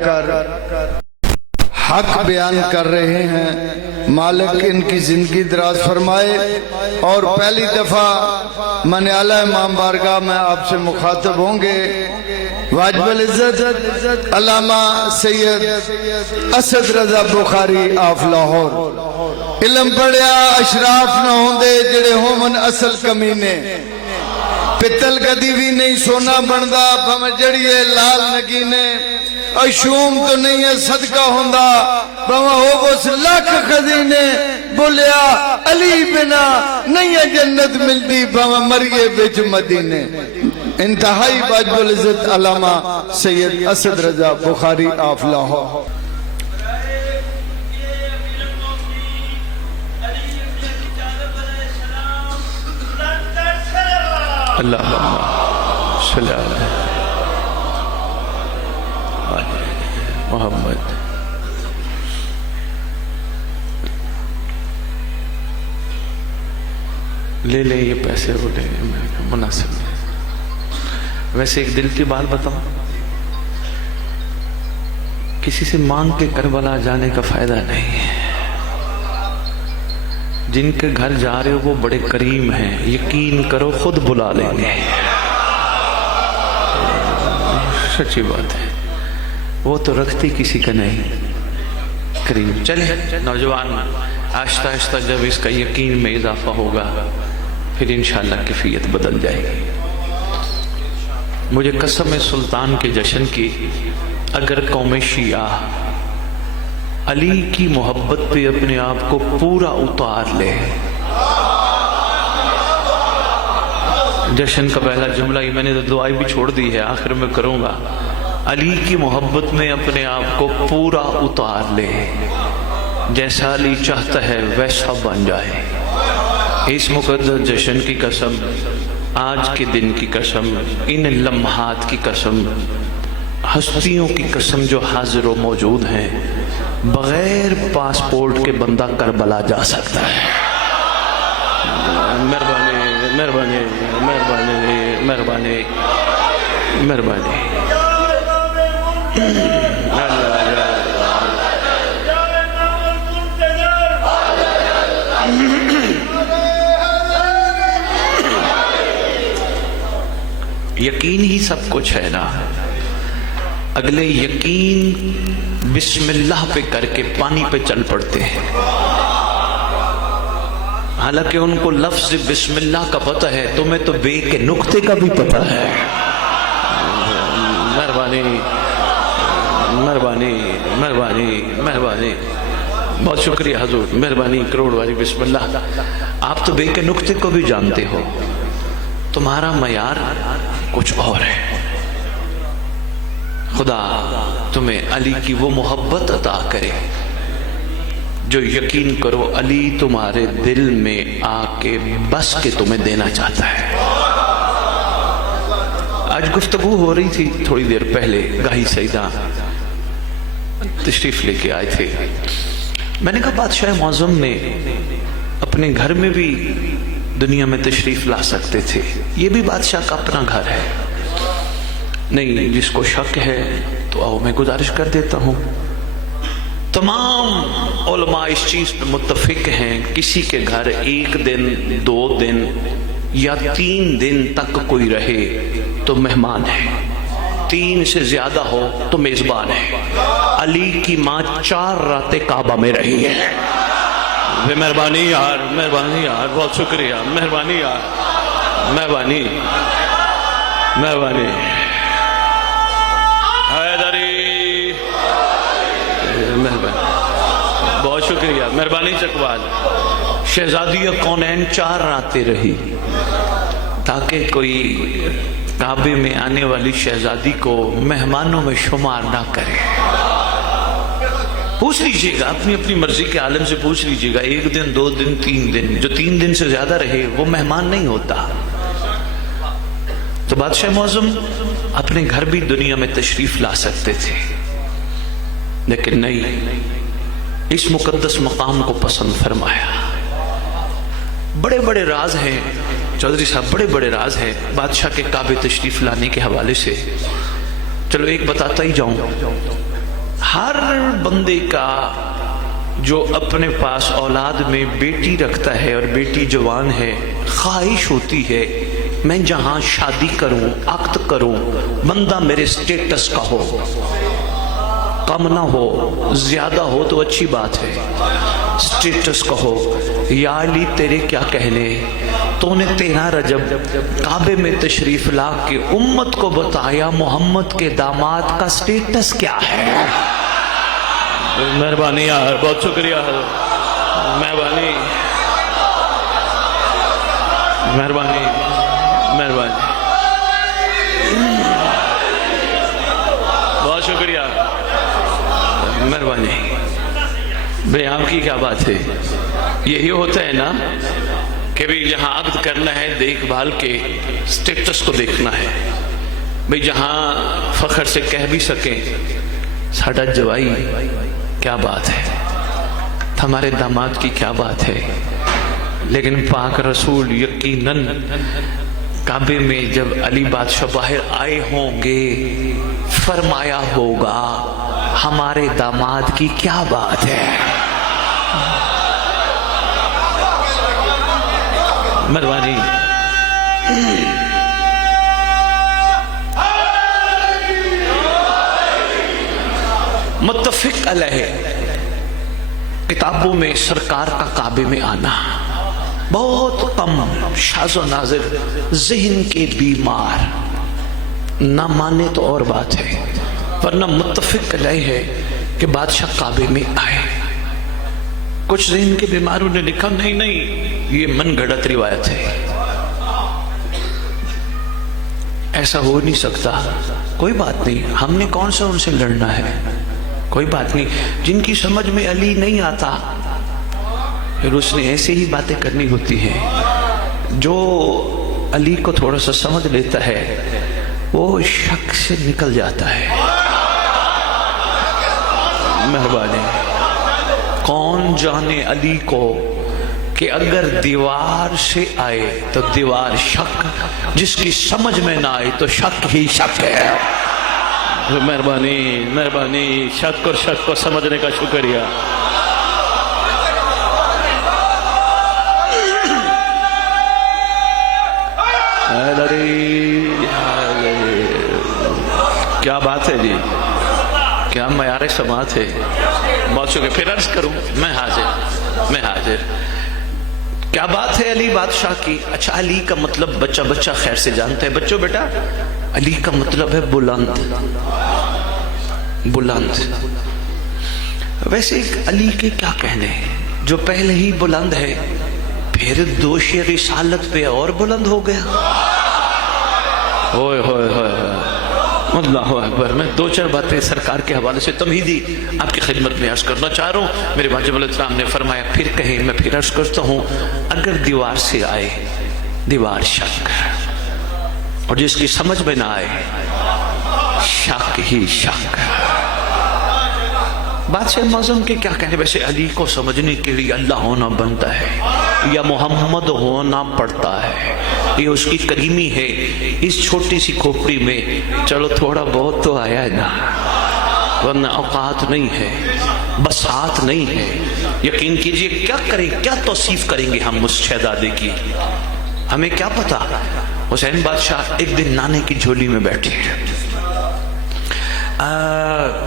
کر حق بیان کر رہے ہیں۔ مالک ان کی زندگی دراز فرمائے۔ اور پہلی دفعہ من اعلی امام بارگاہ میں آپ سے مخاطب ہوں گے واجب العزت علامہ سید اسد رضا بخاری آف لاہور۔ علم پڑھیا اشراف نہ ہوں دے جڑے ہومن اصل کمینے، پتل کدی بھی نہیں سونا بندا بھم جڑیے لال نگینے، اشوم تو نہیں ہے صدقہ ہوندہ بھم ہو بس لاکھ خزینے، بولیا علی بنا نہیں ہے جنت ملتی بھم مریے بچ مدینے۔ انتہائی واجب العزت علامہ سید اسد رضا بخاری آف لاہور۔ اللہم صلی اللہ محمد۔ لے لے یہ پیسے وہ لے مناسب ہے۔ ویسے ایک دل کی بات بتاؤں، کسی سے مانگ کے کربلا جانے کا فائدہ نہیں ہے۔ جن کے گھر جا رہے ہو وہ بڑے کریم ہیں، یقین کرو خود بلا لیں گے۔ سچی بات ہے، وہ تو رکھتی کسی کا نہیں، کریم۔ چلے نوجوان، آہستہ آہستہ جب اس کا یقین میں اضافہ ہوگا پھر انشاءاللہ کیفیت بدل جائے گی۔ مجھے قسم ہے سلطان کے جشن کی، اگر قوم شیعہ علی کی محبت پہ اپنے آپ کو پورا اتار لے، جشن کا پہلا جملہ ہی میں نے دعائی بھی چھوڑ دی ہے، آخر میں کروں گا، علی کی محبت میں اپنے آپ کو پورا اتار لے، جیسا علی چاہتا ہے ویسا بن جائے۔ اس مقدس جشن کی قسم، آج کے دن کی قسم، ان لمحات کی قسم، ہستیوں کی قسم جو حاضر و موجود ہیں، بغیر پاسپورٹ کے بندہ کربلا جا سکتا ہے۔ مہربانی مہربانی مہربانی مہربانی مہربانی۔ یقین ہی سب کچھ ہے نا۔ اگلے یقین بسم اللہ پہ کر کے پانی پہ چل پڑتے ہیں، حالانکہ ان کو لفظ بسم اللہ کا پتہ ہے، تمہیں تو بے کے نقطے کا بھی پتہ ہے۔ مہربانی مہربانی مہربانی مہربانی، بہت شکریہ حضور، مہربانی کروڑ والی بسم اللہ۔ آپ تو بے کے نقطے کو بھی جانتے ہو، تمہارا معیار کچھ اور ہے۔ خدا تمہیں علی کی وہ محبت عطا کرے جو یقین کرو علی تمہارے دل میں آ کے بس کے تمہیں دینا چاہتا ہے۔ آج گفتگو ہو رہی تھی تھوڑی دیر پہلے، گاہی سیدہ تشریف لے کے آئے تھے، میں نے کہا بادشاہ معظم نے اپنے گھر میں بھی دنیا میں تشریف لا سکتے تھے، یہ بھی بادشاہ کا اپنا گھر ہے۔ نہیں، جس کو شک ہے تو آؤ میں گزارش کر دیتا ہوں، تمام علماء اس چیز پہ متفق ہیں، کسی کے گھر ایک دن، 2 دن یا 3 دن تک کوئی رہے تو مہمان ہے، 3 سے زیادہ ہو تو میزبان ہے۔ علی کی ماں 4 راتیں کعبہ میں رہی ہے۔ مہربانی یار، مہربانی یار، بہت شکریہ، مہربانی یار، مہربانی مہربانی حیدری، مہربانی، بہت شکریہ، مہربانی چکوال۔ شہزادی کونین 4 راتیں رہی تاکہ کوئی کعبے میں آنے والی شہزادی کو مہمانوں میں شمار نہ کرے۔ پوچھ لیجئے گا، اپنی اپنی مرضی کے عالم سے پوچھ لیجئے گا، 1 دن 2 دن 3 دن، جو 3 دن سے زیادہ رہے وہ مہمان نہیں ہوتا۔ تو بادشاہ معظم اپنے گھر بھی دنیا میں تشریف لا سکتے تھے، لیکن نہیں، اس مقدس مقام کو پسند فرمایا۔ بڑے بڑے راز ہیں چودھری صاحب، بڑے بڑے راز ہیں بادشاہ کے کعبے تشریف لانے کے حوالے سے۔ چلو ایک بتاتا ہی جاؤں، ہر بندے کا جو اپنے پاس اولاد میں بیٹی رکھتا ہے اور بیٹی جوان ہے، خواہش ہوتی ہے میں جہاں شادی کروں، عقد کروں، بندہ میرے سٹیٹس کا ہو، کم نہ ہو، زیادہ ہو تو اچھی بات ہے، سٹیٹس کا ہو۔ یا علی تیرے کیا کہنے، تو نے 13 رجب کعبے میں تشریف لا کے امت کو بتایا محمد کے داماد کا سٹیٹس کیا ہے۔ مہربانی یار، بہت شکریہ، مہربانی مہربانی مہربانی، بہت شکریہ، مہربانی۔ بھئی آپ کی کیا بات ہے؟ یہی ہوتا ہے نا کہ بھی جہاں عقد کرنا ہے دیکھ بھال کے سٹیٹس کو دیکھنا ہے، بھئی جہاں فخر سے کہہ بھی سکیں ساڈا جوائی کیا بات ہے، ہمارے داماد کی کیا بات ہے۔ لیکن پاک رسول یقیناً کعبے میں جب علی بادشاہ باہر آئے ہوں گے فرمایا ہوگا ہمارے داماد کی کیا بات ہے۔ مہربانی۔ متفق علیہ کتابوں میں سرکار کا کعبے میں آنا بہت کم، شاذ و نادر، ذہن کے بیمار نہ مانے تو اور بات ہے، ورنہ متفق علیہ ہے کہ بادشاہ کعبے میں آئے۔ کچھ ذہن کے بیماروں نے لکھا نہیں یہ من گھڑت روایت ہے، ایسا ہو نہیں سکتا۔ کوئی بات نہیں، ہم نے کون سا ان سے لڑنا ہے، کوئی بات نہیں۔ جن کی سمجھ میں علی نہیں آتا پھر اس نے ایسے ہی باتیں کرنی ہوتی ہیں۔ جو علی کو تھوڑا سا سمجھ لیتا ہے وہ شک سے نکل جاتا ہے۔ مہربانی۔ کون جانے علی کو کہ اگر دیوار سے آئے تو دیوار شک، جس کی سمجھ میں نہ آئے تو شک ہی شک ہے۔ مہربانی مہربانی، شک اور شک کو سمجھنے کا شکریہ۔ کیا بات ہے جی، کیا معیار سماعت ہے، بہت شکریہ۔ پھر عرض کروں میں حاضر۔ کیا بات ہے علی بادشاہ کی۔ اچھا علی کا مطلب بچہ بچہ خیر سے جانتا ہے۔ بچوں بیٹا علی کا مطلب ہے بلند، بلند۔ ویسے ایک علی کے کیا کہنے ہیں، جو پہلے ہی بلند ہے پھر دوش رسالت پہ اور بلند ہو گیا۔ ہوئے ہوئے ہوئے اللہ اکبر۔ میں دو چار باتیں سرکار کے حوالے سے تمہیدی آپ کی خدمت میں عرض کرنا چاہ رہا ہوں۔ میرے واجب الاسلام نے فرمایا پھر کہیں، میں پھر عرض کرتا ہوں، اگر دیوار سے آئے دیوار شک، اور جس کی سمجھ میں نہ آئے شک ہی شک۔ بادشاہ معظم کے کیا کہنے، ویسے علی کو سمجھنے کے لیے اللہ ہونا بنتا ہے یا محمد ہونا پڑتا ہے، یہ اس کی کریمی ہے۔ اس چھوٹی سی کھوپڑی میں چلو تھوڑا بہت تو آیا ہے نا، ورنہ اوقات نہیں ہے، بساط نہیں ہے۔ یقین کیجئے کیا کریں، کیا توصیف کریں گے ہم اس شہزادے کی، ہمیں کیا پتا۔ حسین بادشاہ ایک دن نانے کی جھولی میں بیٹھے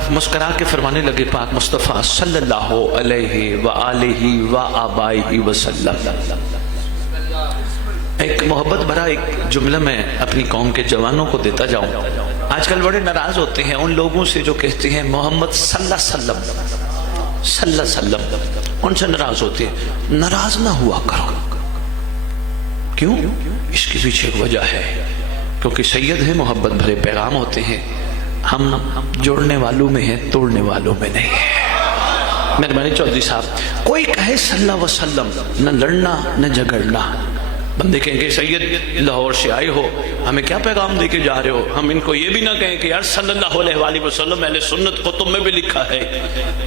مسکرا کے فرمانے لگے پاک مصطفیٰ صلی اللہ علیہ وآلہ وآبائہ وسلم۔ ایک محبت بھرا ایک جملہ میں اپنی قوم کے جوانوں کو دیتا جاؤں۔ آج کل بڑے ناراض ہوتے ہیں ان لوگوں سے جو کہتے ہیں محمد صلی اللہ علیہ وسلم، صلی اللہ علیہ وسلم، ان سے ناراض ہوتے ہیں۔ ناراض نہ ہوا کرو۔ کیوں؟ اس کے پیچھے ایک وجہ ہے، کیونکہ سید ہے، محبت بھرے پیغام ہوتے ہیں، ہم جوڑنے والوں میں ہیں، توڑنے والوں میں نہیں ہے۔ مہربانی چودھری صاحب، کوئی کہے صلی اللہ علیہ وسلم، نہ لڑنا نہ جھگڑنا۔ بندے کہیں گے سید لاہور سے آئے ہو، ہمیں کیا پیغام دے کے جا رہے ہو؟ ہم ان کو یہ بھی نہ کہیں کہ یار صلی اللہ علیہ وآلہ وسلم، اہل سنت کو تم میں بھی لکھا ہے،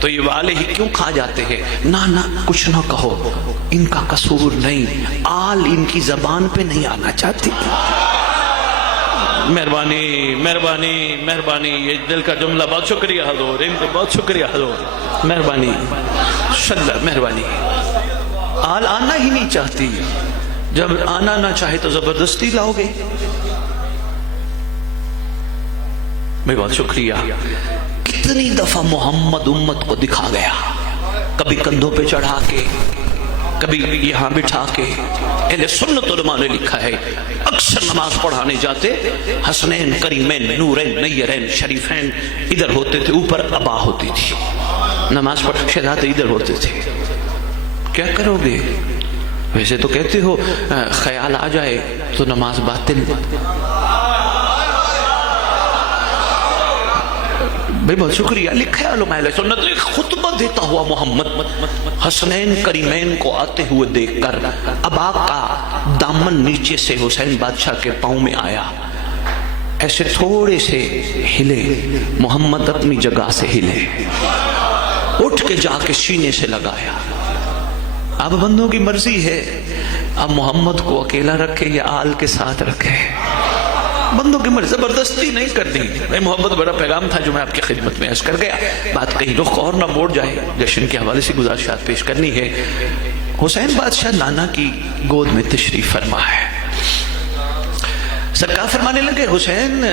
تو یہ والے ہی کیوں کھا جاتے ہیں؟ نہ کچھ نہ کہو، ان کا قصور نہیں، آل ان کی زبان پہ نہیں آنا چاہتی۔ مہربانی مہربانی مہربانی، یہ دل کا جملہ، بہت شکریہ حضور، ان کو بہت شکریہ حضور، مہربانی شدہ مہربانی۔ آل آنا ہی نہیں چاہتی، جب آنا نہ چاہے تو زبردستی لاؤ گے؟ میں بہت شکریہ۔ کتنی دفعہ محمد امت کو دکھا گیا، کبھی کندھوں پہ چڑھا کے، کبھی یہاں بٹھا کے۔ اہل سنت علماء نے لکھا ہے اکثر نماز پڑھانے جاتے حسنین کریمین نورین نیرین شریفین ادھر ہوتے تھے، اوپر ابا ہوتی تھی، نماز پڑھ شہزادے ادھر ہوتے تھے۔ کیا کرو گے؟ ویسے تو کہتے ہو خیال آ جائے تو نماز باطل۔ بھائی بہت شکریہ، لکھا ہے علماء اہل سنت نے، خطبہ دیتا ہوا محمد حسنین کریمین کو آتے ہوئے دیکھ کر ابا کا دامن نیچے سے حسین بادشاہ کے پاؤں میں آیا، ایسے تھوڑے سے ہلے، محمد اپنی جگہ سے ہلے، اٹھ کے جا کے سینے سے لگایا۔ اب بندوں کی مرضی ہے، اب محمد کو اکیلا رکھے یا آل کے ساتھ رکھے، بندوں کی مرضی، زبردستی نہیں کرنی۔ میں محبت بڑا پیغام تھا جو میں آپ کی خدمت میں عرض کر گیا، بات کہیں رخ اور نہ موڑ جائے، جشن کے حوالے سے گزارشات پیش کرنی ہے۔ حسین بادشاہ نانا کی گود میں تشریف فرما ہے، سرکار فرمانے لگے حسین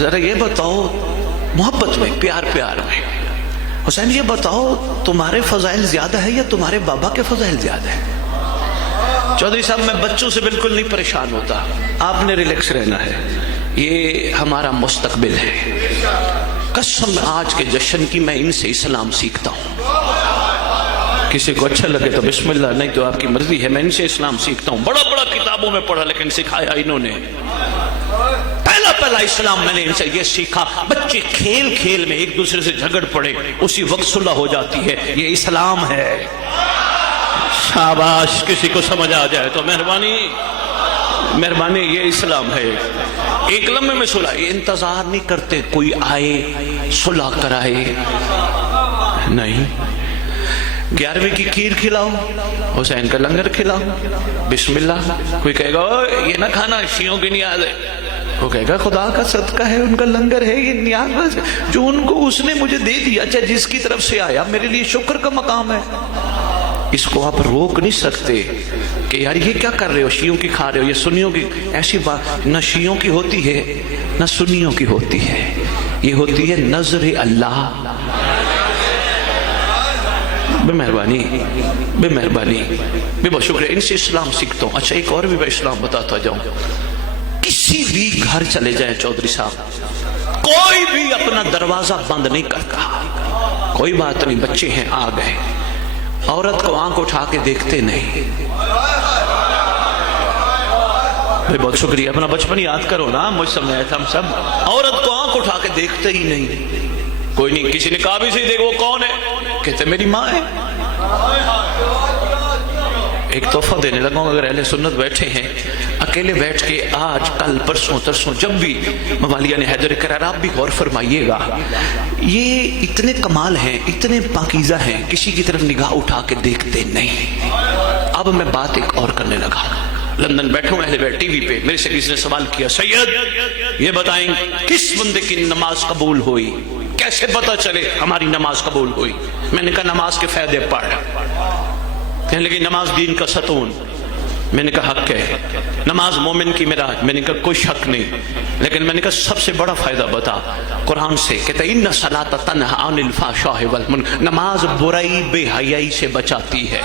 ذرا یہ بتاؤ، محبت میں پیار پیار میں، حسین یہ بتاؤ تمہارے فضائل زیادہ ہے یا تمہارے بابا کے فضائل زیادہ ہے؟ چودھری صاحب میں بچوں سے بالکل نہیں پریشان ہوتا، آپ نے ریلیکس رہنا ہے، یہ ہمارا مستقبل ہے۔ قسم آج کے جشن کی میں ان سے اسلام سیکھتا ہوں، کسی کو اچھا لگے تو بسم اللہ، نہیں تو آپ کی مرضی ہے، میں ان سے اسلام سیکھتا ہوں۔ بڑا بڑا کتابوں میں پڑھا لیکن سکھایا انہوں نے، پہلا اسلام میں نے ان سے یہ سیکھا، بچے کھیل کھیل میں ایک دوسرے سے جھگڑ پڑے اسی وقت صلح ہو جاتی ہے، یہ اسلام ہے۔ شاباش، کسی کو سمجھ آ جائے تو مہربانی مہربانی، یہ اسلام ہے۔ ایک لمحے میں صلح، یہ انتظار نہیں کرتے کوئی آئے صلح کرائے، نہیں۔ 11ویں کی کھیر کھلاؤ، حسین کا لنگر کھلاؤ، بسم اللہ۔ کوئی کہے گا یہ نہ کھانا، شیعوں کی نیاز ہے، وہ کہے گا خدا کا صدقہ ہے، ان کا لنگر ہے، یہ نیاز بس جو ان کو اس نے مجھے دے دیا، اچھا جس کی طرف سے آیا میرے لیے شکر کا مقام ہے۔ اس کو آپ روک نہیں سکتے کہ یار یہ کیا کر رہے ہو، شیعوں کی کھا رہے ہو، یہ سنیوں کی، ایسی بات نہ شیعوں کی ہوتی ہے نہ سنیوں کی ہوتی ہے، یہ ہوتی ہے نظر اللہ۔ بے مہربانی بے مہربانی، بے بہت شکریہ، ان سے اسلام سیکھتا ہوں۔ اچھا ایک اور بھی میں اسلام بتاتا جاؤں، کسی بھی گھر چلے جائیں چودھری صاحب، کوئی بھی اپنا دروازہ بند نہیں کرتا، کوئی بات نہیں، بچے ہیں آ گئے، عورت کو آنکھ اٹھا کے دیکھتے نہیں۔ بہت شکریہ، اپنا بچپن یاد کرو نا، مجھ سمجھ آئے تھا ہم سب، عورت کو آنکھ اٹھا کے دیکھتے ہی نہیں، کوئی نہیں، کسی نے کہا بھی سے دیکھ وہ کون ہے، کہتے میری ماں ہے۔ ایک تحفہ دینے لگا ہوں، اگر اہل سنت بیٹھے ہیں اکیلے بیٹھ کے آج کل پرسوں ترسوں جب بھی موالیہ نے حیدر کرار، آپ بھی غور فرمائیے گا، یہ اتنے کمال ہیں، اتنے پاکیزہ ہیں، کسی کی طرف نگاہ اٹھا کے دیکھتے نہیں۔ اب میں بات ایک اور کرنے لگا، لندن بیٹھا ہوں اہل بیت ٹی وی پہ، میرے سے کسی نے سوال کیا سید یہ بتائیں کس بندے کی نماز قبول ہوئی، کیسے پتہ چلے ہماری نماز قبول ہوئی؟ میں نے کہا نماز کے فائدے پڑھ، کہنے لگی نماز دین کا ستون، میں نے کہا حق ہے، نماز مومن کی معراج، میں نے کہا کوئی شک نہیں، لیکن میں نے کہا سب سے بڑا فائدہ بتا قرآن سے، کہتا ہے ان الصلاۃ تنہی عن الفحشاء والمنکر، نماز برائی بے حیائی سے بچاتی ہے۔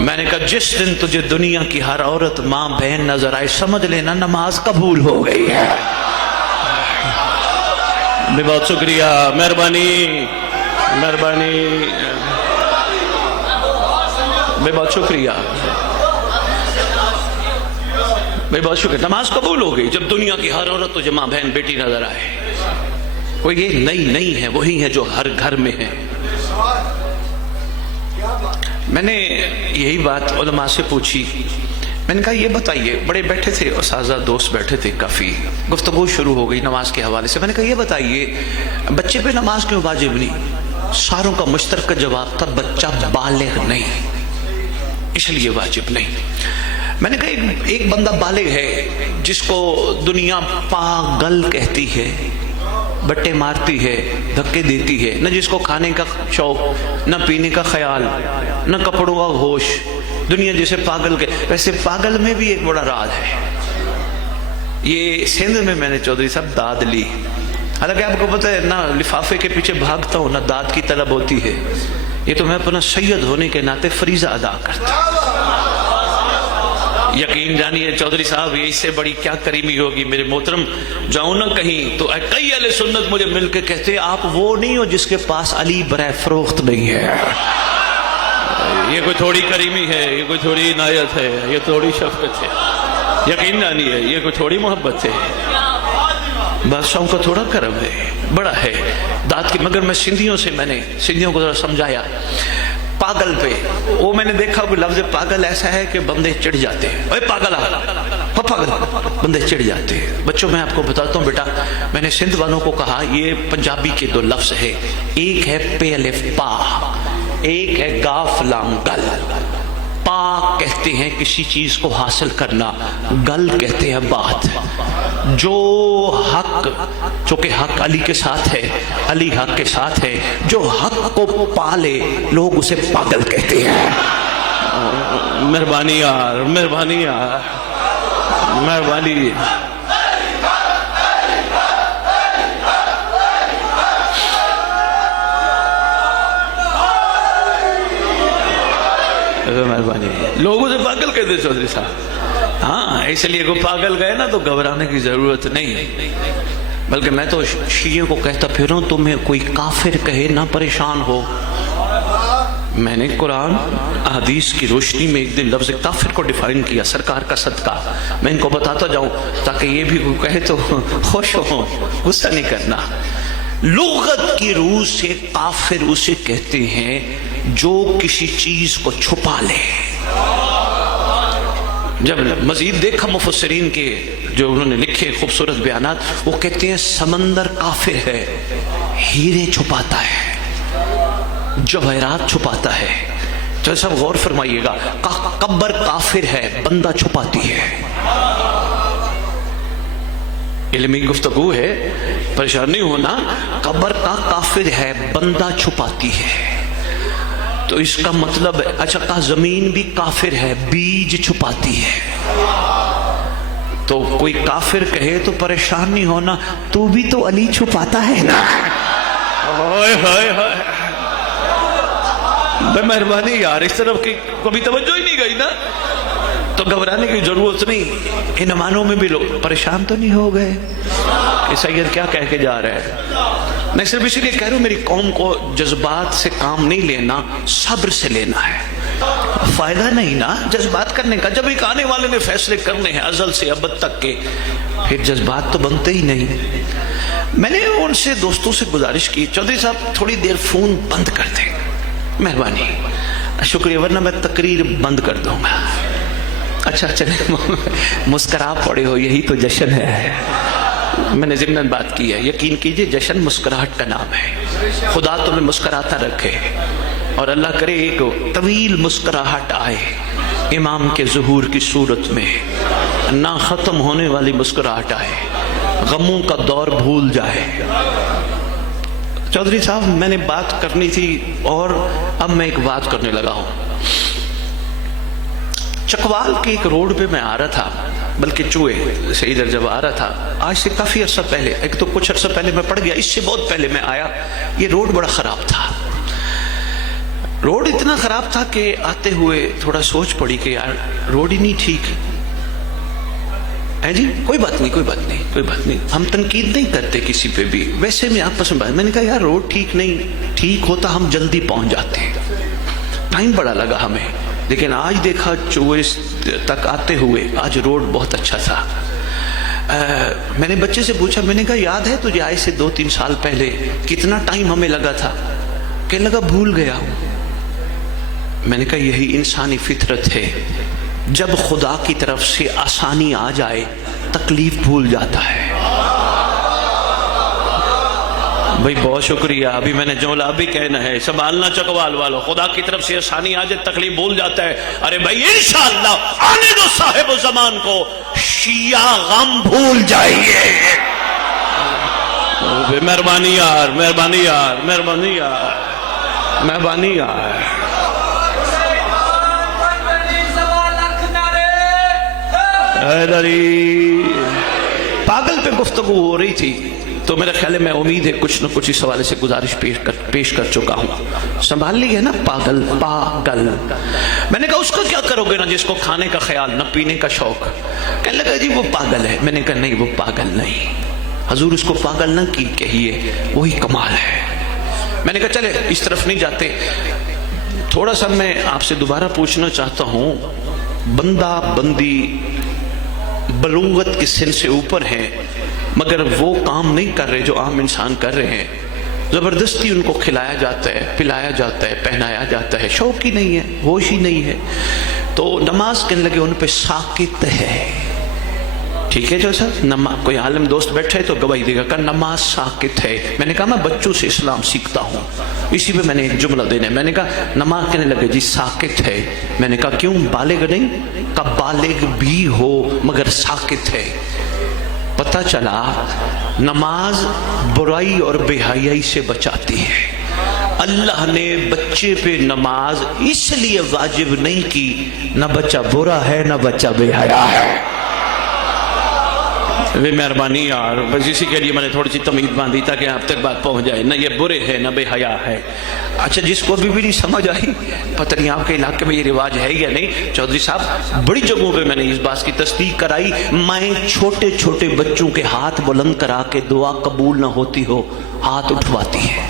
میں نے کہا جس دن تجھے دنیا کی ہر عورت ماں بہن نظر آئے سمجھ لینا نماز قبول ہو گئی ہے۔ بہت شکریہ، مہربانی مہربانی، بہت شکریہ، بہت شکریہ، نماز قبول ہو گئی جب دنیا کی ہر عورت تجھے ماں بہن بیٹی نظر آئے۔ وہ یہ نئی نئی ہے، وہی ہے جو ہر گھر میں ہے۔ میں نے یہی بات علماء سے پوچھی، میں نے کہا یہ بتائیے، بڑے بیٹھے تھے اساتذہ دوست بیٹھے تھے، کافی گفتگو شروع ہو گئی نماز کے حوالے سے، میں نے کہا یہ بتائیے بچے پہ نماز کیوں واجب نہیں؟ ساروں کا مشترکہ جواب تھا بچہ بالغ نہیں اس لیے واجب نہیں۔ میں نے کہا ایک بندہ بالغ ہے جس کو دنیا پاگل کہتی ہے، بٹے مارتی ہے، دھکے دیتی ہے، نہ جس کو کھانے کا شوق، نہ پینے کا خیال، نہ کپڑوں کا ہوش، دنیا جسے پاگل کے، ویسے پاگل میں بھی ایک بڑا راز ہے۔ یہ سندھ میں میں نے چودھری صاحب داد لی، حالانکہ آپ کو پتہ ہے نہ لفافے کے پیچھے بھاگتا ہوں نہ داد کی طلب ہوتی ہے، یہ تو میں اپنا سید ہونے کے ناطے فریضہ ادا کرتا ہوں۔ یقین جانیے چودھری صاحب یہ اس سے بڑی کیا کریمی ہوگی میرے محترم، جاؤں نہ کہیں تو کئی اہل سنت مجھے مل کے کہتے ہیں آپ وہ نہیں ہو جس کے پاس علی برائے فروخت نہیں ہے۔ یہ کوئی تھوڑی کریمی ہے، یہ کوئی تھوڑی عنایت ہے، یہ تھوڑی شفقت ہے، یقین جانیے یہ کوئی تھوڑی محبت ہے۔ بادشاہوں کا تھوڑا کرم ہے، بڑا ہے داد کی۔ مگر میں سندھیوں کو ذرا سمجھایا پاگل پہ، وہ میں نے دیکھا کہ لفظ پاگل ایسا ہے کہ بندے چڑھ جاتے ہیں، اے پاگل پاگل، بندے چڑھ جاتے ہیں۔ بچوں میں آپ کو بتاتا ہوں بیٹا، میں نے سندھ والوں کو کہا یہ پنجابی کے دو لفظ ہے، ایک ہے پے الف پا، ایک ہے گاف لام گل۔ پا کہتے ہیں کسی چیز کو حاصل کرنا، گل کہتے ہیں بات۔ جو حق، چونکہ حق علی کے ساتھ ہے، علی حق کے ساتھ ہے، جو حق کو پالے لوگ اسے پاگل کہتے ہیں۔ مہربانی یار، مہربانی یار، مہربانی۔ مہربانی، لوگوں سے پاگل کہتے چودھری صاحب۔ ہاں اس لیے کوئی پاگل گئے نا تو گھبرانے کی ضرورت نہیں، بلکہ میں تو شیعوں کو کہتا پھروں تمہیں کوئی کافر کہے نہ پریشان ہو۔ میں نے قرآن احادیث کی روشنی میں ایک دن لفظ کافر کو ڈیفائن کیا، سرکار کا صدقہ میں ان کو بتاتا جاؤں تاکہ یہ بھی کوئی کہے تو خوش ہو، غصہ نہیں کرنا۔ لغت کی روح سے کافر اسے کہتے ہیں جو کسی چیز کو چھپا لے۔ جب مزید دیکھا مفسرین کے جو انہوں نے لکھے خوبصورت بیانات، وہ کہتے ہیں سمندر کافر ہے، ہیرے چھپاتا ہے، جواہرات چھپاتا ہے۔ تو سب غور فرمائیے گا، قبر کافر ہے، بندہ چھپاتی ہے۔ علمی گفتگو ہے، پریشان نہیں ہونا۔ قبر کا کافر ہے، بندہ چھپاتی ہے، تو اس کا مطلب اچھا کہا زمین بھی کافر ہے، بیج چھپاتی ہے۔ تو کوئی کافر کہے تو پریشان نہیں ہونا، تو بھی تو علی چھپاتا ہے نا۔ ہائے ہائے ہائے، بے مہربانی یار، اس طرف کی کبھی توجہ ہی نہیں گئی نا، تو گھبرانے کی ضرورت نہیں۔ ان معنوں میں بھی لوگ پریشان تو نہیں ہو گئے کہ سید کیا کہہ کے جا رہے ہیں۔ میں صرف اسی لیے کہہ رہا ہوں میری قوم کو جذبات سے کام نہیں لینا، صبر سے لینا ہے۔ فائدہ نہیں نا جذبات کرنے کا، جب ایک آنے والے نے فیصلے کرنے ہیں ازل سے ابد تک کے، پھر جذبات تو بنتے ہی نہیں۔ میں نے ان سے دوستوں سے گزارش کی چودھری صاحب تھوڑی دیر فون بند کر دیں، مہربانی، شکریہ، ورنہ میں تقریر بند کر دوں گا۔ اچھا چلے، مسکرا پڑے ہو، یہی تو جشن ہے۔ میں نے ضمناً بات کی ہے، یقین کیجئے جشن مسکراہٹ کا نام ہے۔ خدا تمہیں مسکراتا رکھے اور اللہ کرے ایک طویل مسکراہٹ آئے امام کے ظہور کی صورت میں، نہ ختم ہونے والی مسکراہٹ آئے، غموں کا دور بھول جائے۔ چودھری صاحب میں نے بات کرنی تھی اور اب میں ایک بات کرنے لگا ہوں۔ چکوال کے ایک روڈ پہ میں آ رہا تھا، بلکہ چوہے سے ادھر جب آ رہا تھا، آج سے کافی عرصہ پہلے، ایک تو کچھ عرصہ پہلے میں پڑ گیا، اس سے بہت پہلے میں آیا، یہ روڈ بڑا خراب تھا۔ روڈ اتنا خراب تھا کہ آتے ہوئے تھوڑا سوچ پڑی کہ یار روڈ ہی نہیں ٹھیک ہے جی، کوئی بات نہیں، کوئی بات نہیں، کوئی بات نہیں، ہم تنقید نہیں کرتے کسی پہ بھی، ویسے میں آپ پسند، میں نے کہا یار روڈ ٹھیک نہیں، ٹھیک ہوتا ہم جلدی پہنچ جاتے، ٹائم بڑا لگا ہمیں، لیکن آج دیکھا چویس تک آتے ہوئے آج روڈ بہت اچھا تھا۔ میں نے بچے سے پوچھا، میں نے کہا یاد ہے تجھے آئے سے 2-3 سال پہلے کتنا ٹائم ہمیں لگا تھا؟ کہنے لگا بھول گیا ہوں۔ میں نے کہا یہی انسانی فطرت ہے، جب خدا کی طرف سے آسانی آ جائے تکلیف بھول جاتا ہے۔ بھائی بہت شکریہ. ابھی میں نے جملہ بھی کہنا ہے, سنبھالنا چکوال والو, خدا کی طرف سے آسانی آ جائے تکلیف بھول جاتا ہے. ارے بھائی انشاءاللہ آنے دو صاحب زمان کو, شیعہ غم بھول جائیے. مہربانی یار, مہربانی یار, مہربانی یار, مہربانی یار. پاگل پہ گفتگو ہو رہی تھی تو میرا خیال ہے, میں امید ہے کچھ نہ کچھ اس حوالے سے گزارش پیش کر چکا ہوں. سنبھال لی ہے نا پاگل, پاگل. میں نے کہا اس کو کیا کرو گے نا جس کو کھانے کا خیال نہ پینے کا شوق. کہنے لگا جی وہ پاگل ہے. میں نے کہا نہیں, وہ پاگل نہیں, حضور اس کو پاگل نہ کی کہیے, وہی کمال ہے. میں نے کہا چلے اس طرف نہیں جاتے. تھوڑا سا میں آپ سے دوبارہ پوچھنا چاہتا ہوں, بندہ بندی بلوغت کے سن سے اوپر ہیں مگر وہ کام نہیں کر رہے جو عام انسان کر رہے ہیں. زبردستی ان کو کھلایا جاتا ہے, پلایا جاتا ہے, پہنایا جاتا ہے, شوق ہی نہیں ہے, ہوش ہی نہیں ہے. تو نماز کہنے لگے ان پہ ساکت ہے. ٹھیک ہے جو سر کوئی عالم دوست بیٹھے تو گواہی دے گا کہ نماز ساکت ہے. میں نے کہا میں بچوں سے اسلام سیکھتا ہوں, اسی پہ میں نے ایک جملہ دینا ہے. میں نے کہا نماز کہنے لگے جی ساکت ہے. میں نے کہا کیوں, بالغ نہیں؟ کہ بالغ بھی ہو مگر ساکت ہے. پتہ چلا نماز برائی اور بے حیائی سے بچاتی ہے. اللہ نے بچے پہ نماز اس لیے واجب نہیں کی, نہ بچہ برا ہے نہ بچہ بے حیا ہے. مہربانی یار, بس اسی کے لیے میں نے تھوڑی سی تمہید باندھی تاکہ آپ تک بات پہنچ جائے. نہ یہ برے ہے نہ بے حیا ہے. اچھا جس کو ابھی بھی نہیں سمجھ آئی, پتہ نہیں آپ کے علاقے میں یہ رواج ہے یا نہیں. چودھری صاحب بڑی جگہوں پہ میں نے اس بات کی تصدیق کرائی, مائیں چھوٹے چھوٹے بچوں کے ہاتھ بلند کرا کے دعا قبول نہ ہوتی ہو ہاتھ اٹھواتی ہے.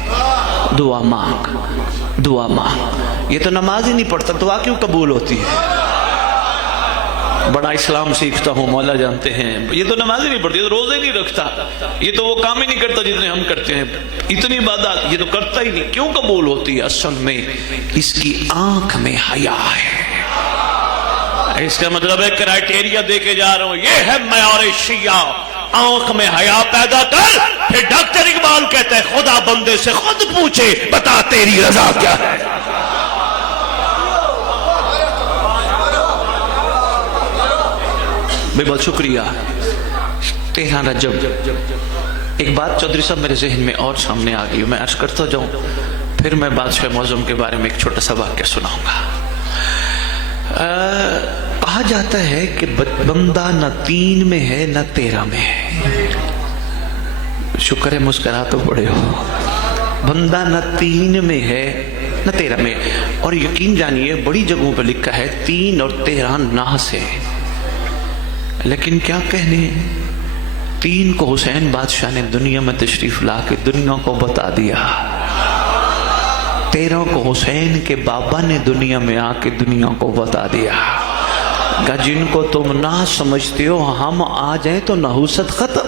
دعا مانگ, دعا مانگ. یہ تو نماز ہی نہیں پڑھتا, دعا کیوں قبول ہوتی ہے؟ بڑا اسلام سیکھتا ہوں, مولا جانتے ہیں. یہ تو نماز ہی نہیں پڑھتی, یہ تو روزے نہیں رکھتا, یہ تو وہ کام ہی نہیں کرتا جتنے ہم کرتے ہیں. اتنی عبادات یہ تو کرتا ہی نہیں, کیوں قبول ہوتی ہے؟ اصل میں اس کی آنکھ میں حیا ہے. اس کا مطلب ہے کرائیٹیریا دے کے جا رہا ہوں, یہ ہے معیار شیعہ, آنکھ میں حیا پیدا کر. پھر ڈاکٹر اقبال کہتا ہے خدا بندے سے خود پوچھے بتا تیری رضا کیا ہے. بہت شکریہ. 13 رجب ایک بات چودھری صاحب میرے ذہن میں اور سامنے آ گئی, میں عرض کرتا جاؤں, پھر میں بادشاہ معظم کے بارے میں ایک چھوٹا سا واقعہ سناؤں گا. کہا جاتا ہے کہ بندہ نہ 3 میں ہے نہ 13 میں ہے. شکر ہے مسکرا تو پڑے ہو. بندہ نہ 3 میں ہے نہ 13 میں, اور یقین جانیے بڑی جگہوں پہ لکھا ہے 3 اور 13 ناس ہے. لیکن کیا کہنے, 3 کو حسین بادشاہ نے دنیا میں تشریف لا کے دنیا کو بتا دیا, 13 کو حسین کے بابا نے دنیا میں آ کے دنیا کو بتا دیا. کہ جن کو تم نہ سمجھتے ہو ہم آ جائیں تو نحوست ختم.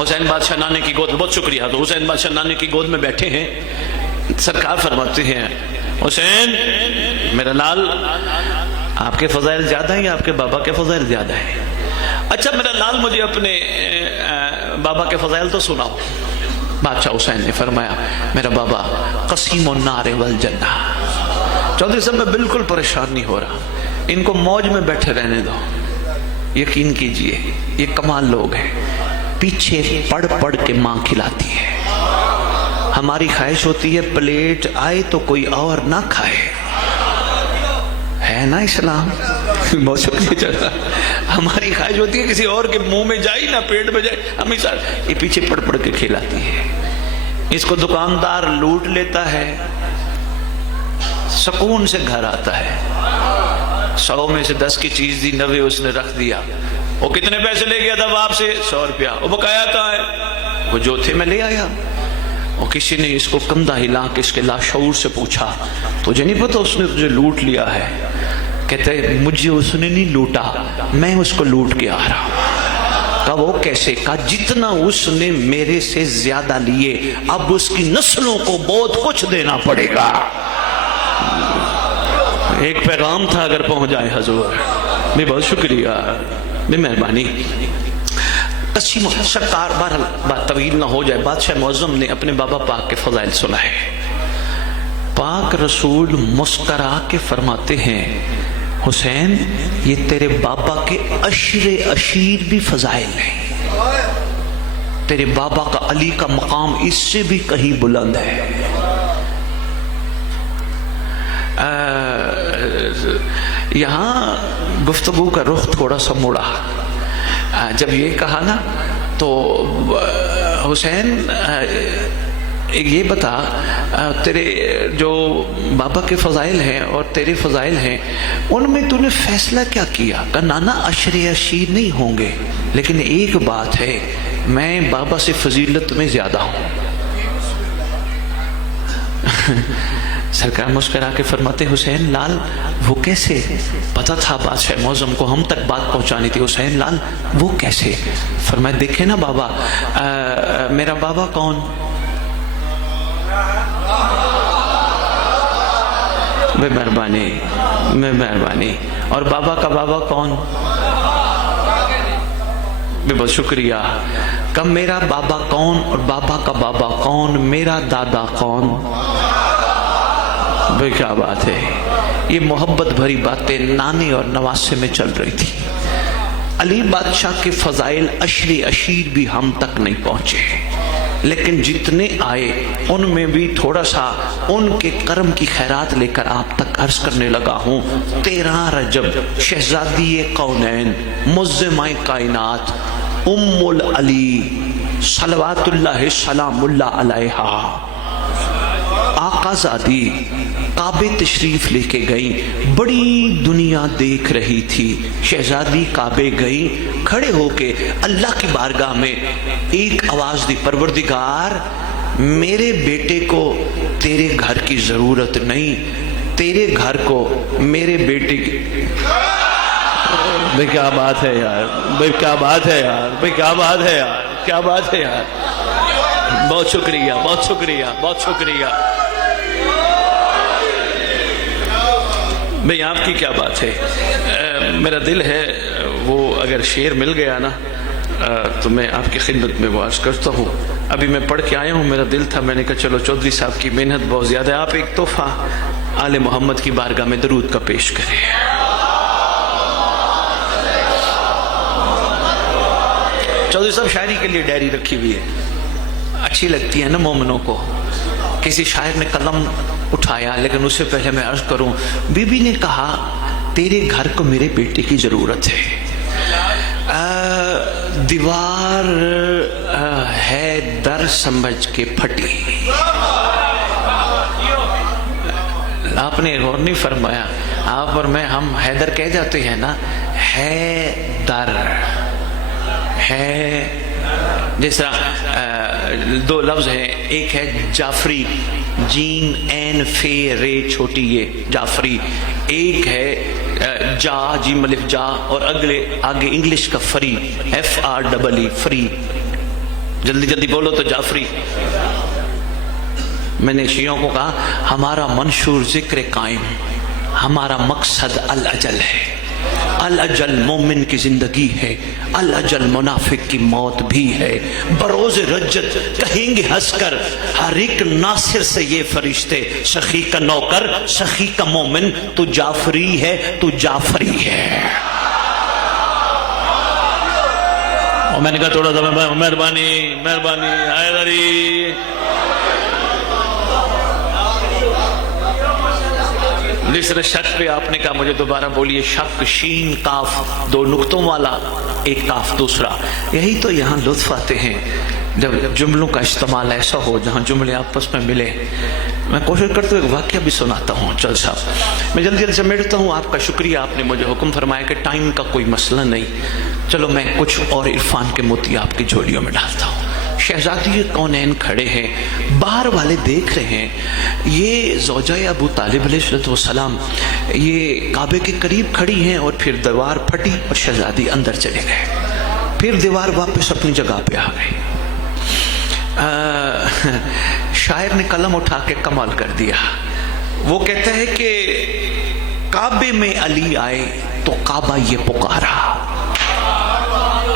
حسین بادشاہ نانے کی گود, بہت شکریہ. تو حسین بادشاہ نانے کی گود میں بیٹھے ہیں, سرکار فرماتے ہیں حسین میرا لال آپ کے فضائل زیادہ ہیں یا آپ کے بابا کے فضائل زیادہ ہیں؟ اچھا میرا لال مجھے اپنے بابا کے فضائل تو سناؤ. بادشاہ حسین نے فرمایا میرا بابا قسیم النار والجنہ. چودھری صاحب میں بالکل پریشان نہیں ہو رہا, ان کو موج میں بیٹھے رہنے دو. یقین کیجئے یہ کمال لوگ ہیں, پیچھے پڑھ پڑھ کے ماں کھلاتی ہے. ہماری خواہش ہوتی ہے پلیٹ آئے تو کوئی اور نہ کھائے, ہے نا اسلام. بہت شکریہ. ہماری خواہش ہوتی ہے کسی اور کے منہ میں جائے نہ پیٹ میں جائے, ہمیشہ یہ پیچھے پڑھ پڑھ کے کھلاتی ہے. اس کو دکاندار لوٹ لیتا ہے, سکون سے گھر آتا ہے. 100 میں سے 10 کی چیز دی, 90 اس نے رکھ دیا. وہ کتنے پیسے لے گیا تھا باپ سے؟ 100 روپیہ. وہ بقایا کہاں ہے؟ وہ جو تھے میں لے آیا. اور کسی نے اس کو کندھا ہلا کے اس کے لاشعور سے پوچھا تجھے نہیں پتا اس نے تجھے لوٹ لیا ہے؟ کہتے مجھے اس نے نہیں لوٹا, میں اس کو لوٹ کے آ رہا ہوں. کہا وہ کیسے؟ کہا جتنا اس نے میرے سے زیادہ لیے اب اس کی نسلوں کو بہت کچھ دینا پڑے گا. ایک پیغام تھا اگر پہنچ جائے حضور. میں بہت شکریہ, میں مہربانی. تقسیم سرکار، بہرحال بات طویل نہ ہو جائے، بادشاہ معظم نے اپنے بابا پاک کے فضائل سنائے. پاک رسول مسکرا کے فرماتے ہیں حسین یہ تیرے بابا کے عشیر بھی فضائل ہیں، تیرے بابا کا علی کا مقام اس سے بھی کہیں بلند ہے. یہاں گفتگو کا رخ تھوڑا سا مڑا. جب یہ کہا نا تو حسین یہ بتا تیرے جو بابا کے فضائل ہیں اور تیرے فضائل ہیں ان میں تو نے فیصلہ کیا کیا؟ کہ نانا عشیر نہیں ہوں گے، لیکن ایک بات ہے میں بابا سے فضیلت میں زیادہ ہوں. سرکار مسکرا کے فرماتے حسین لال وہ کیسے؟ پتہ تھا بادشاہ معظم کو ہم تک بات پہنچانی تھی. حسین لال وہ کیسے؟ فرمایا دیکھے نا بابا، میرا بابا کون؟ بے مہربانی. اور بابا کا بابا کون؟ بہت شکریہ. کب میرا بابا کون اور بابا کا بابا کون، میرا دادا کون؟ بھئی کیا بات ہے. یہ محبت بھری باتیں نانے اور نواسے میں چل رہی تھی. علی بادشاہ کے فضائل عشیر بھی ہم تک نہیں پہنچے، لیکن جتنے آئے ان میں بھی تھوڑا سا ان کے کرم کی خیرات لے کر آپ تک عرض کرنے لگا ہوں. 13 رجب شہزادی کونین معظمہ کائنات ام العلی صلوات اللہ سلام اللہ علیہا آقا زادی کعبے تشریف لے کے گئیں. بڑی دنیا دیکھ رہی تھی. شہزادی کعبے گئیں، کھڑے ہو کے اللہ کی بارگاہ میں ایک آواز دی، پروردگار میرے بیٹے کو تیرے گھر کی ضرورت نہیں، تیرے گھر کو میرے بیٹے کی. بھئی کیا بات ہے یار، بھئی کیا بات ہے یار، بھئی کیا بات ہے یار، کیا بات ہے یار. بہت شکریہ، بہت شکریہ، بہت شکریہ. بھئی آپ کی کیا بات ہے. میرا دل ہے وہ اگر شعر مل گیا نا تو میں آپ کی خدمت میں عرض کرتا ہوں. ابھی میں پڑھ کے آیا ہوں، میرا دل تھا، میں نے کہا چلو چودھری صاحب کی محنت بہت زیادہ ہے، آپ ایک تحفہ آل محمد کی بارگاہ میں درود کا پیش کریں. چودھری صاحب شاعری کے لیے ڈائری رکھی ہوئی ہے، اچھی لگتی ہے نا مومنوں کو. کسی شاعر نے قلم اٹھایا، لیکن اس سے پہلے میں عرض کروں، بی بی نے کہا تیرے گھر کو میرے بیٹے کی ضرورت ہے. دیوار ہے در سمجھ کے پھٹی. آپ نے غور نہیں فرمایا، آپ اور میں ہم حیدر کہہ جاتے ہیں نا، ہے در ہے. جس طرح دو لفظ ہیں، ایک ہے جعفری، جیم این فے رے چھوٹی یہ جعفری، ایک ہے جا جیم الف جا، اور آگے انگلش کا فری FREE فری. جلدی جلدی بولو تو جعفری. میں نے شیعوں کو کہا ہمارا منشور ذکر قائم، ہمارا مقصد الاجل ہے. الاجل مومن کی زندگی ہے، الاجل منافق کی موت بھی ہے. بروز رجت کہیں گے ہنس کر ہر ایک ناصر سے یہ فرشتے، سخی کا نوکر سخی کا مومن، تو جعفری ہے تو جعفری ہے. اور میں نے کہا تھوڑا سا مہربانی مہربانی حیدری. لسر شک پہ آپ نے کہا مجھے دوبارہ بولیے. شک شین کاف دو نقطوں والا، ایک کاف دوسرا. یہی تو یہاں لطف آتے ہیں جب جملوں کا استعمال ایسا ہو جہاں جملے آپس میں ملے. میں کوشش کرتا ہوں ایک واقعہ بھی سناتا ہوں. چل صاحب میں جلدی جلدی سمیٹتا ہوں. آپ کا شکریہ، آپ نے مجھے حکم فرمایا کہ ٹائم کا کوئی مسئلہ نہیں، چلو میں کچھ اور عرفان کے موتی آپ کی جھولیوں میں ڈالتا ہوں. شہزادی کونین کھڑے ہیں، باہر والے دیکھ رہے ہیں. یہ زوجہ ابو طالب علیہ السلام یہ کعبے کے قریب کھڑی ہیں، اور پھر دیوار پھٹی اور شہزادی اندر چلے گئے. پھر دیوار واپس اپنی جگہ پہ آ گئی. شاعر نے قلم اٹھا کے کمال کر دیا. وہ کہتا ہے کہ کعبے میں علی آئے تو کعبہ یہ پکارا.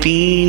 3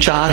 4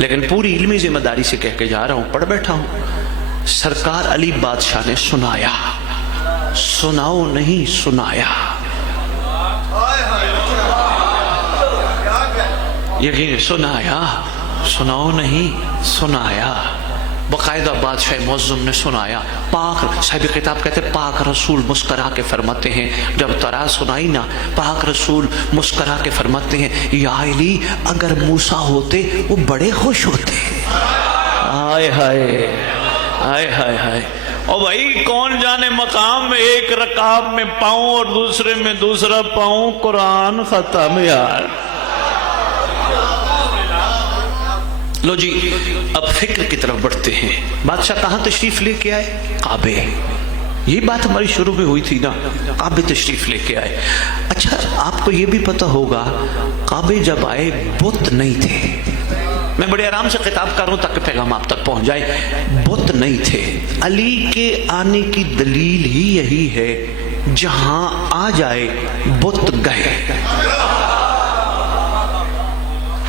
لیکن پوری علمی ذمہ داری سے کہہ کے جا رہا ہوں، پڑھ بیٹھا ہوں، سرکار علی بادشاہ نے سنایا، سناؤ نہیں سنایا، یقین سنایا، سناؤ نہیں سنایا، باقاعدہ بادشاہ معظم نے سنایا۔ پاک صاحب کتاب کہتے ہیں پاک رسول مسکرا کے فرماتے ہیں، جب ترا سنائی نا، پاک رسول مسکرا کے فرماتے ہیں یا علی اگر موسیٰ ہوتے وہ بڑے خوش ہوتے۔ آئے ہائے آئے ہائے ہائے، اور بھائی کون جانے مقام میں ایک رکاب میں پاؤں اور دوسرے میں دوسرا پاؤں، قرآن ختم یار۔ لو جی اب فکر کی طرف بڑھتے ہیں۔ بادشاہ کہاں تشریف لے کے آئے؟ کعبے۔ یہ بات ہماری شروع میں ہوئی تھی نا، کعبے تشریف لے کے آئے۔ اچھا آپ کو یہ بھی پتہ ہوگا کعبے جب آئے بت نہیں تھے، میں بڑے آرام سے خطاب کر رہا ہوں تاکہ پیغام آپ تک پہنچ جائے، بت نہیں تھے۔ علی کے آنے کی دلیل ہی یہی ہے، جہاں آ جائے بت گئے۔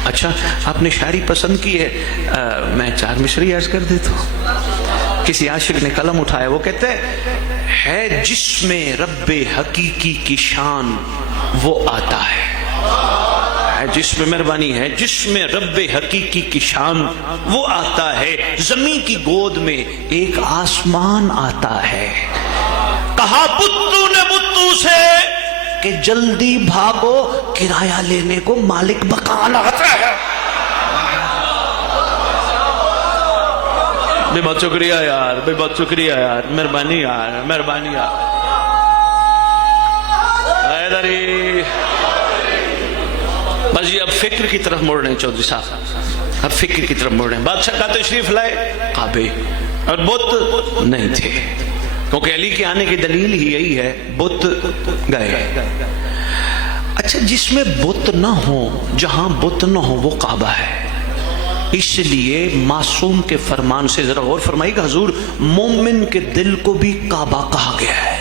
اچھا آپ نے شاعری پسند کی ہے، میں 4 مصری عرض کر دیتا ہوں۔ کسی عاشق نے قلم اٹھایا، وہ کہتے ہے جس میں رب حقیقی کی شان وہ آتا ہے، جس میں مہربانی ہے، جس میں رب حقیقی کی شان وہ آتا ہے، زمین کی گود میں ایک آسمان آتا ہے۔ کہا بتو نے بتو سے کہ جلدی بھاگو کرایہ لینے کو مالک بقال آتا ہے۔ بے بہت شکریہ یار، بے بہت شکریہ یار، مہربانی یار، مہربانی یار۔ حیدری بس یہ اب فکر کی طرف مڑ رہے ہیں چودھری صاحب، اب فکر کی طرف مڑ رہے ہیں۔ بادشاہ کا تشریف لائے کعبے، اور بت نہیں تھے، کیونکہ علی کے آنے کی دلیل ہی یہی ہے، بت گئے۔ اچھا جس میں بت نہ ہو، جہاں بت نہ ہو وہ کعبہ ہے، اس لیے معصوم کے فرمان سے ذرا غور فرمائیے کہ حضور مومن کے دل کو بھی کعبہ کہا گیا ہے۔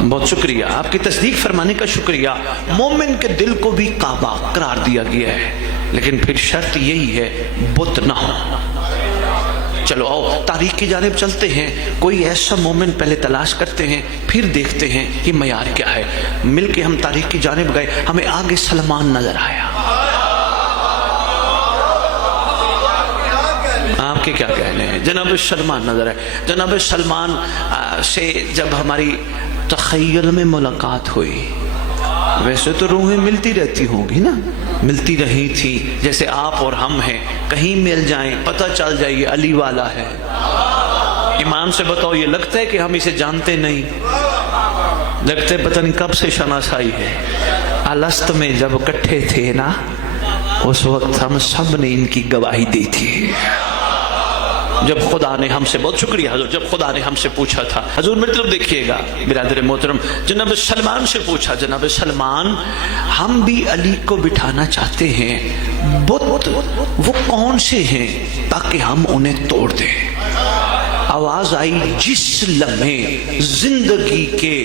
بہت شکریہ آپ کی تصدیق فرمانے کا شکریہ، مومن کے دل کو بھی کعبہ قرار دیا گیا ہے، لیکن پھر شرط یہی ہے بت نہ ہو۔ چلو آؤ تاریخ کی جانب چلتے ہیں، کوئی ایسا مومن پہلے تلاش کرتے ہیں، پھر دیکھتے ہیں یہ معیار کیا ہے۔ مل کے ہم تاریخ کی جانب گئے، ہمیں آگے سلمان نظر آیا۔ آپ کے کیا کہنے ہیں؟ جناب سلمان نظر آئے۔ جناب سلمان سے جب ہماری تخیل میں ملاقات ہوئی، ویسے تو روحیں ملتی رہتی ہوں گی نا، ملتی رہی تھی جیسے آپ اور ہم ہیں، کہیں مل جائیں پتہ چل جائے یہ علی والا ہے۔ ایمان سے بتاؤ یہ لگتا ہے کہ ہم اسے جانتے نہیں؟ لگتا ہے پتہ نہیں کب سے شناسائی ہے۔ الست میں جب اکٹھے تھے نا، اس وقت ہم سب نے ان کی گواہی دی تھی۔ جب خدا نے ہم سے، بہت شکریہ حضور، جب خدا نے ہم سے پوچھا تھا، حضور میری طرف دیکھیے گا برادر محترم، جناب سلمان سے پوچھا، جناب سلمان ہم بھی علی کو بٹھانا چاہتے ہیں، بت وہ کون سے ہیں تاکہ ہم انہیں توڑ دیں؟ آواز آئی جس لمحے زندگی کے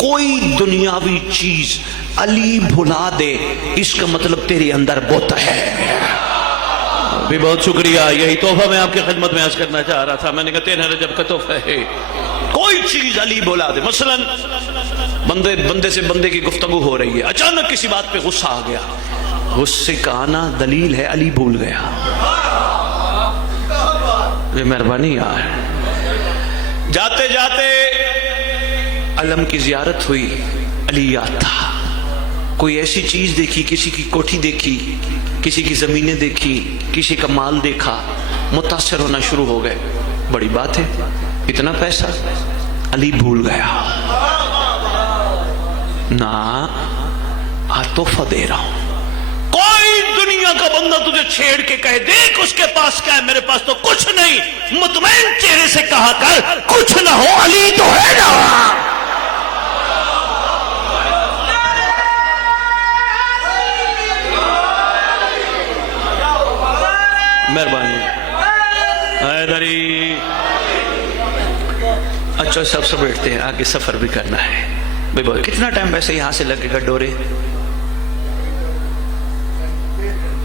کوئی دنیاوی چیز علی بھلا دے، اس کا مطلب تیرے اندر بت ہے۔ بھی بہت شکریہ، یہی تحفہ میں آپ کی خدمت میں عرض کرنا چاہ رہا تھا۔ میں نے کہا 13 رجب کا تحفہ ہے، کوئی چیز علی بھلا دے۔ مثلا بندے سے بندے کی گفتگو ہو رہی ہے، اچانک کسی بات پہ غصہ آ گیا، غصے کا آنا دلیل ہے علی بھول گیا۔ یہ مہربانی یار۔ جاتے جاتے علم کی زیارت ہوئی، علی یاد تھا، کوئی ایسی چیز دیکھی، کسی کی کوٹھی دیکھی، کسی کی زمینیں دیکھی، کسی کا مال دیکھا، متاثر ہونا شروع ہو گئے۔ بڑی بات ہے، اتنا پیسہ، علی بھول گیا۔ نا تحفہ دے رہا ہوں، کوئی دنیا کا بندہ تجھے چھیڑ کے کہے دیکھ اس کے پاس کیا ہے، میرے پاس تو کچھ نہیں، مطمئن چہرے سے کہا کر کچھ نہ ہو علی تو ہے نا۔ مہربانی حیدری۔ اچھا سب سے بیٹھتے ہیں، آگے سفر بھی کرنا ہے۔ بھائی بھائی کتنا ٹائم ویسے یہاں سے لگے گا ڈورے؟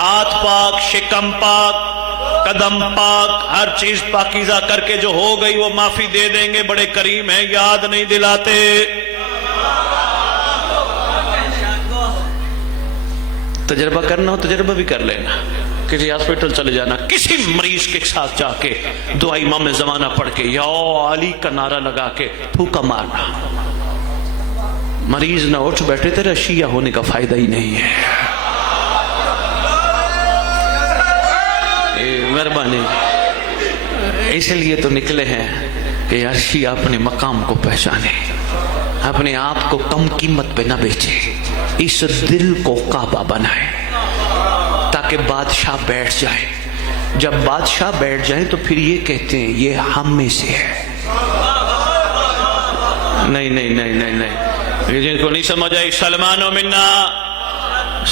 ہاتھ پاک، شکم پاک، قدم پاک، ہر چیز پاکیزہ کر کے جو ہو گئی وہ معافی دے دیں گے. بڑے کریم ہیں، یاد نہیں دلاتے. تجربہ کرنا ہو تجربہ بھی کر لینا. کسی ہاسپٹل چلے جانا، کسی مریض کے ساتھ جا کے دعا امام زمانہ پڑھ کے یا علی کا نعرہ لگا کے پھوکا مارنا. مریض نہ اٹھ بیٹھے تیرا شیعہ ہونے کا فائدہ ہی نہیں ہے. مہربانی، اس لیے تو نکلے ہیں کہ یار شیعہ اپنے مقام کو پہچانے، اپنے آپ کو کم قیمت پہ نہ بیچے، اس دل کو کعبہ بنائے تاکہ بادشاہ بیٹھ جائے. جب بادشاہ بیٹھ جائیں تو پھر یہ کہتے ہیں یہ ہم میں سے ہے. نہیں نہیں نہیں نہیں نہیں، جن کو نہیں سمجھ آئی، سلمان و منا،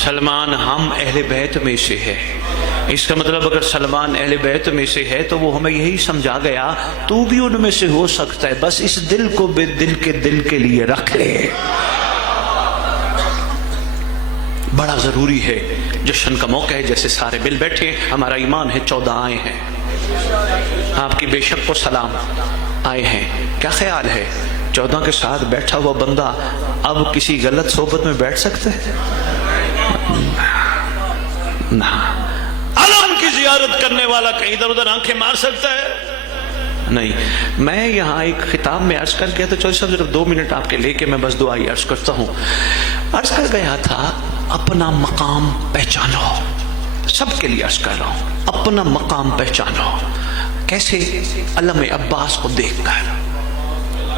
سلمان ہم اہل بیت میں سے ہے. اس کا مطلب اگر سلمان اہل بیت میں سے ہے تو وہ ہمیں یہی سمجھا گیا تو بھی ان میں سے ہو سکتا ہے، بس اس دل کو بے دل کے لیے رکھ لے. بڑا ضروری ہے، جشن کا موقع ہے، جیسے سارے مل بیٹھے. ہمارا ایمان ہے 14 آئے ہیں، آپ کی بے شک کو سلام آئے ہیں. کیا خیال ہے 14 کے ساتھ بیٹھا ہوا بندہ اب کسی غلط صحبت میں بیٹھ سکتا ہے؟ نہ. علم کی زیارت کرنے والا کہیں ادھر ادھر آنکھیں مار سکتا ہے؟ نہیں. میں یہاں ایک خطاب میں عرض کر گیا تو چودھری صاحب صرف 2 منٹ آپ کے لے کے میں بس دعائی عرض کرتا ہوں. عرض کر گیا تھا اپنا مقام پہچانو. سب کے لیے عرض کر رہا ہوں، اپنا مقام پہچانو. کیسے؟ علم عباس کو دیکھ کر.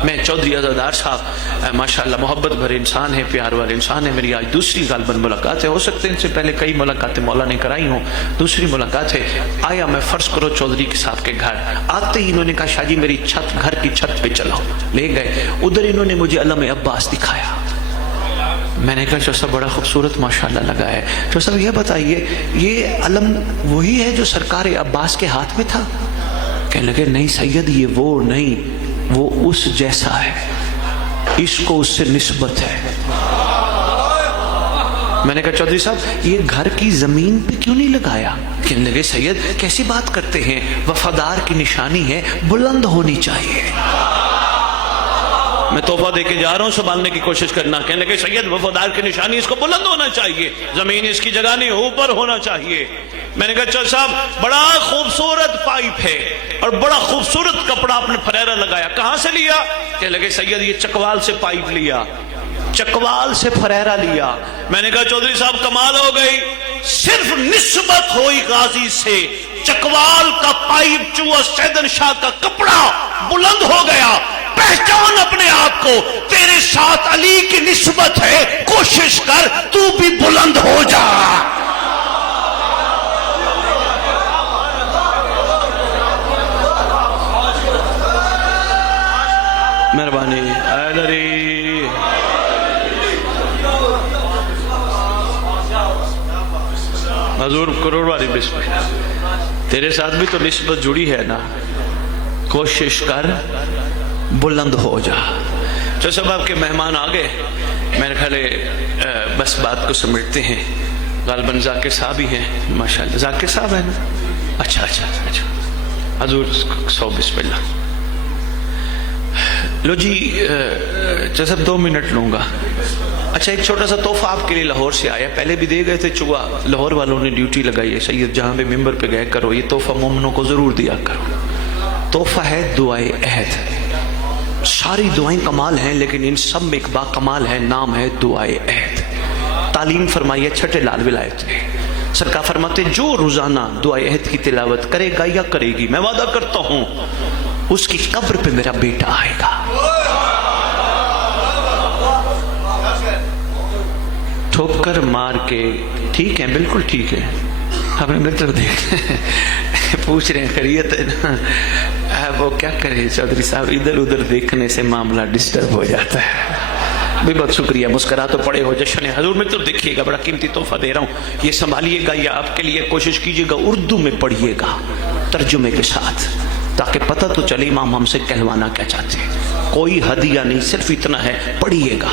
میں چودھری عزادار صاحب ماشاءاللہ محبت بھرے انسان ہیں، پیار والے انسان ہیں. میری آج دوسری غالباً ملاقات ہے، ہو سکتے ہیں ان سے پہلے کئی ملاقاتیں مولا نے کرائی ہوں، دوسری ملاقات ہے. آیا میں فرض کرو چودھری صاحب کے گھر آتے ہی انہوں نے کہا شاہ جی میری چھت، گھر کی چھت پہ چلاؤ. لے گئے، ادھر انہوں نے مجھے علم عباس دکھایا. میں نے کہا چودھری صاحب بڑا خوبصورت ماشاءاللہ لگا ہے. چودھری صاحب یہ بتائیے یہ علم وہی ہے جو سرکار عباس کے ہاتھ میں تھا؟ کہنے لگے نہیں سید یہ وہ نہیں، وہ اس جیسا ہے، اس کو اس سے نسبت ہے. میں نے کہا چودھری صاحب یہ گھر کی زمین پہ کیوں نہیں لگایا؟ کہنے لگے سید کیسی بات کرتے ہیں، وفادار کی نشانی ہے، بلند ہونی چاہیے. میں تحفہ دے کے جا رہا ہوں، سنبھالنے کی کوشش کرنا. کہنے لگے سید وفادار کی نشانی اس کو بلند ہونا چاہیے، زمین اس کی جگہ نہیں، اوپر ہونا چاہیے. میں نے کہا چودھری صاحب بڑا خوبصورت پائپ ہے اور بڑا خوبصورت کپڑا آپ نے فریرہ لگایا، کہاں سے لیا؟ کہنے لگے سید یہ چکوال سے پائپ لیا، چکوال سے فریرہ لیا. میں نے کہا چودھری صاحب کمال ہو گئی، صرف نسبت ہوئی غازی سے، چکوال کا پائپ چوہا سیدن شاہ کا کپڑا بلند ہو گیا. پہچان اپنے آپ کو، تیرے ساتھ علی کی نسبت ہے، کوشش کر تو بھی بلند ہو جا. مہربانی ایدری. حضور کروڑ والی بسم اللہ. تیرے ساتھ بھی تو نسبت جڑی ہے نا، کوشش کر بلند ہو جا. جو سب آپ کے مہمان آ گئے، میرے خیال بس بات کو سمجھتے ہیں. غالباً ذاکر صاحب ہی ہیں ماشاءاللہ. ذاکر صاحب ہیں نا؟ اچھا اچھا اچھا. حضور سو بسم اللہ. لو جی جیسے 2 منٹ لوں گا. اچھا ایک چھوٹا سا تحفہ آپ کے لیے لاہور سے آیا، پہلے بھی دے گئے تھے چوہا. لاہور والوں نے ڈیوٹی لگائی ہے سید جہاں بھی ممبر پہ گئے کرو یہ تحفہ مومنوں کو ضرور دیا کرو. تحفہ ہے دعائے عہد. ساری دعائیں کمال ہیں لیکن ان سب میں ایک با کمال ہے، نام ہے دعائے عہد. تعلیم فرمائی ہے چھٹے لال ولایت میں. سرکار فرماتے جو روزانہ دعائے عہد کی تلاوت کرے گا یا کرے گی، میں وعدہ کرتا ہوں اس کی قبر پہ میرا بیٹا آئے گا. ٹھوکر مار کے ٹھیک ہے، بالکل ٹھیک ہے. ہمیں متر دیکھ پوچھ رہے ہیں خیریت ہے نا؟ وہ کیا کرے چودھری صاحب، ادھر ادھر دیکھنے سے معاملہ ڈسٹرب ہو جاتا ہے. بھی بہت شکریہ، مسکرا تو پڑے ہو. جشن حضور میں تو دیکھیے گا، بڑا قیمتی تحفہ دے رہا ہوں، یہ سنبھالیے گا. یہ آپ کے لیے کوشش کیجیے گا اردو میں پڑھیے گا ترجمے کے ساتھ، تاکہ پتہ تو چلے امام ہم سے کہلوانا کیا چاہتے ہیں. کوئی ہدیہ نہیں، صرف اتنا ہے پڑھیے گا.